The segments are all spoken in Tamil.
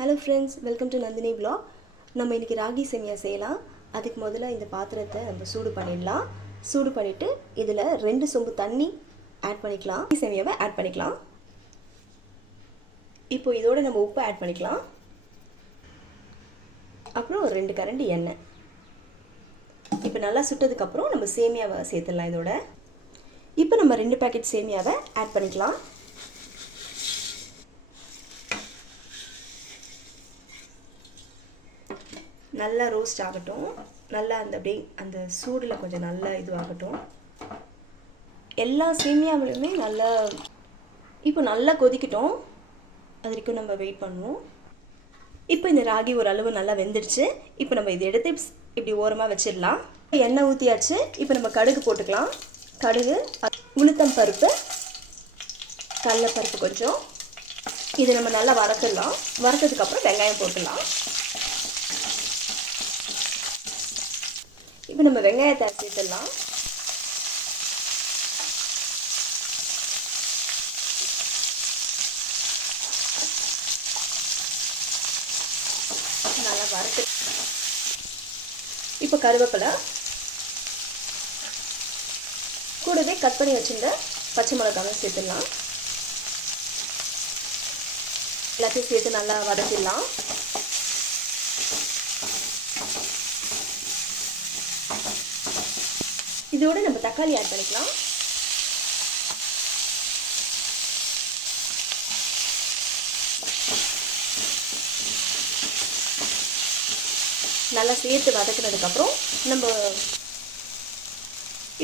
Hello friends welcome to Nandini vlog. நம்ம இன்றைக்கி ராகி சேமியா செய்யலாம். அதுக்கு முதல்ல இந்த பாத்திரத்தை நம்ம சூடு பண்ணிடலாம். சூடு பண்ணிவிட்டு இதில் ரெண்டு சொம்பு தண்ணி ஆட் பண்ணிக்கலாம். ராகி சேமியாவை ஆட் பண்ணிக்கலாம். இப்போ இதோட நம்ம உப்பு ஆட் பண்ணிக்கலாம். அப்புறம் ஒரு ரெண்டு கரண்டி எண்ணெய். இப்போ நல்லா சுட்டதுக்கப்புறம் நம்ம சேமியாவை சேர்த்துடலாம் இதோட. இப்போ நம்ம ரெண்டு பேக்கெட் சேமியாவை ஆட் பண்ணிக்கலாம். நல்லா ரோஸ்ட் ஆகட்டும். நல்லா அந்த அப்படியே அந்த சூடில் கொஞ்சம் நல்லா இதுவாகட்டும். எல்லா சேமியாவிலுமே நல்லா இப்போ நல்லா கொதிக்கட்டும். அது வரைக்கும் நம்ம வெயிட் பண்ணுவோம். இப்போ இந்த ராகி ஓரளவு நல்லா வெந்துடுச்சு. இப்போ நம்ம இதை எடுத்து இப்படி ஓரமாக வச்சிடலாம். எண்ணெய் ஊற்றியாச்சு இப்போ நம்ம கடுகு போட்டுக்கலாம். கடுகு உளுத்தம் பருப்பு கடலப்பருப்பு கொஞ்சம். இதை நம்ம நல்லா வறுத்துடலாம். வறுத்ததுக்கப்புறம் வெங்காயம் போட்டுடலாம். இப்போ நம்ம வெங்காயத்தை சேர்த்துடலாம் நல்லா வறுத்து இப்போ கருவேப்பிலை. கூடவே கட் பண்ணி வச்சுருந்த பச்சை மிளகாவும் சேர்த்துடலாம். எல்லாத்தையும் சேர்த்து நல்லா வதக்கிடலாம். இதோட நம்ம தக்காளி ஆட் பண்ணிக்கலாம். நல்லா சேர்த்து வதக்கினதுக்கப்புறம் நம்ம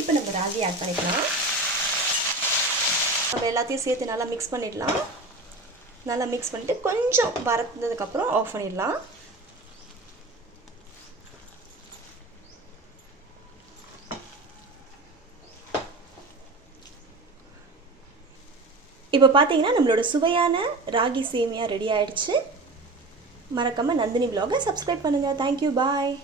இப்போ நம்ம ராகி ஆட் பண்ணிக்கலாம். நம்ம எல்லாத்தையும் சேர்த்து நல்லா மிக்ஸ் பண்ணிடலாம். நல்லா மிக்ஸ் பண்ணிவிட்டு கொஞ்சம் வறந்ததுக்கப்புறம் ஆஃப் பண்ணிடலாம். இப்போ பார்த்தீங்கன்னா நம்மளோட சுவையான ராகி சேமியா ரெடி ஆயிடுச்சு. மறக்காமல் நந்தினி vlog-அ சப்ஸ்கிரைப் பண்ணுங்கள் தேங்க்யூ பாய்